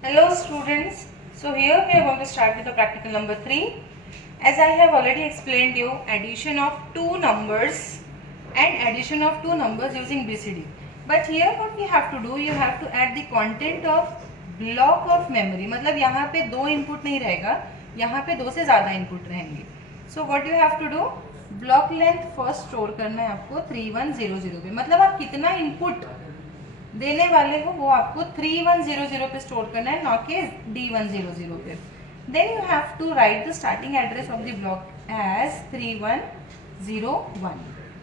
Hello students, so here we are going to start with the practical number 3. As I have already explained you addition of two numbers and addition of two numbers using BCD. But here what we have to do, you have to add the content of block of memory. मतलब यहाँ पे दो input नहीं रहेगा, यहाँ पे दो से ज़्यादा input रहेंगे. So what you have to do, block length first store करना है आपको 3100 पे. मतलब आप कितना input देने वाले हो वो आपको 3100 पे स्टोर करना है, ना कि D100 पे. Then you have to write the starting address of the block as 3101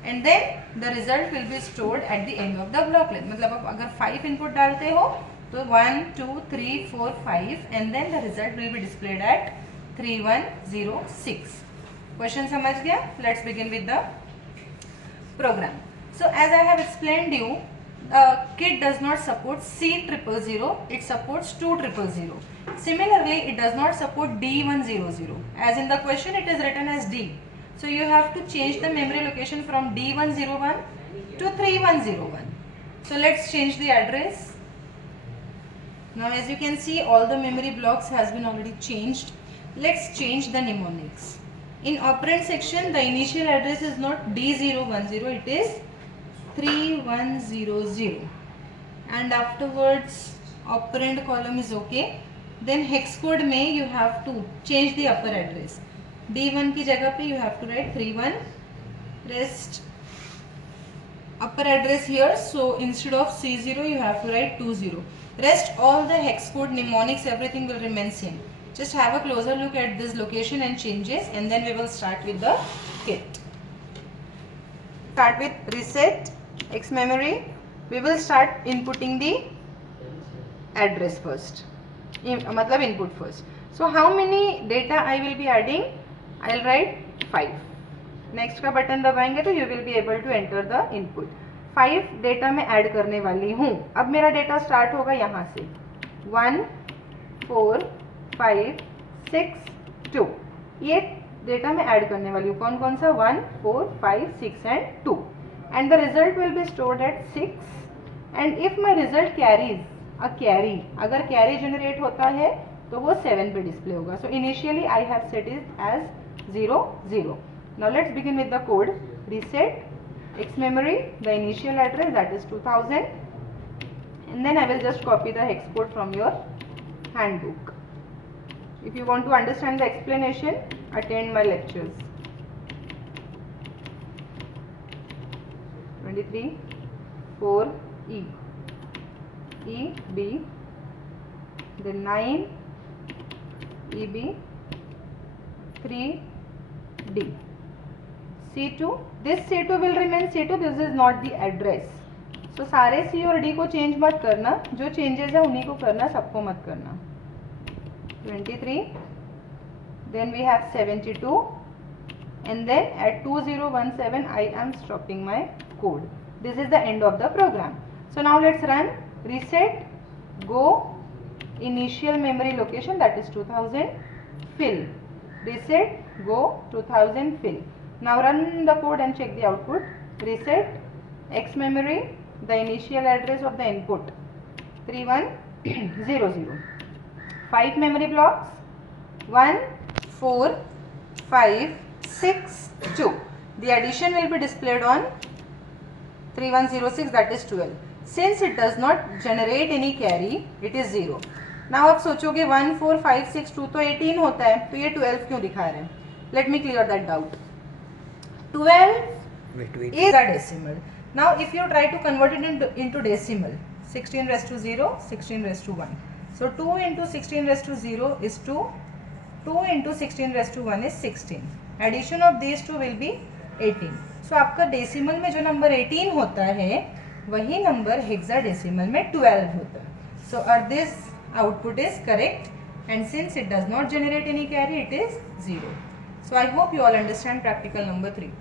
and then the result will be stored at the end of the block length. मतलब आप अगर 5 इनपुट डालते हो तो 1 2 3 4 5 and then the result will be displayed at 3106. Question समझ गया? Let's begin with the program. So as I have explained you, kit does not support C000, it supports 2000. Similarly, it does not support D100. As in the question, it is written as D. So you have to change the memory location from D101 to 3101. So let's change the address. Now as you can see, all the memory blocks has been already changed. Let's change the mnemonics. In operand section, the initial address is not D010, it is 3100 and afterwards operand column is okay. Then hex code में you have to change the upper address. D1 की जगह पे you have to write 31. Rest upper address here, so instead of C0 you have to write 20. Rest all the hex code, mnemonics, everything will remain same. Just have a closer look at this location and changes, and then we will start with the kit. Start with reset X memory. We will start inputting the address first, मतलब input first. So how many data I will be adding? I'll write 5. Next का button दबाएंगे तो you will be able to enter the input. 5 data मैं add करने वाली हूँ. अब मेरा डेटा स्टार्ट होगा यहाँ से 1 4 5 6 2. ये डेटा मैं ऐड करने वाली हूँ. कौन कौन सा? 1 4 5 6 and 2. And the result will be stored at 6. And if my result carries a carry, अगर carry generate होता है तो वो 7 पे display होगा. So initially I have set it as 0 0. Now let's begin with the code. Reset X memory, the initial address, that is 2000, and then I will just copy the hex code from your handbook. If you want to understand the explanation, attend my lectures. 23 4 E B, then 9 EB 3 D. C2, this C2 will remain C2. This is not the address. So सारे C और D को change मत करना, जो changes है उन्हीं को करना, सबको मत करना. 23, then we have 72, and then at 2017 I am stopping my code. This is the end of the program. So now let's run reset go initial memory location, that is 2000, fill. Reset go 2000 fill. Now run the code and check the output. Reset X memory, the initial address of the input 3100. 5 memory blocks, 1 4 5 6 2. The addition will be displayed on 3106, that is 12. Since it does not generate any carry, it is 0. Now आप सोचोगे 1 4 5 6 2 तो 18 होता है, तो ये 12 क्यों दिखा रहे हैं? Let me clear that doubt. 12 is a decimal. Now if you try to convert it into decimal, 16 raised to 0, 16 raised to 1. So 2 into 16 raised to 0 is 2, 2 into 16 raised to 1 is 16. Addition of these two will be 18. So आपका decimal में जो number 18 होता है वही number hexadecimal में 12 होता है. So this output is correct, and since it does not generate any carry, it is 0. So I hope you all understand practical number 3.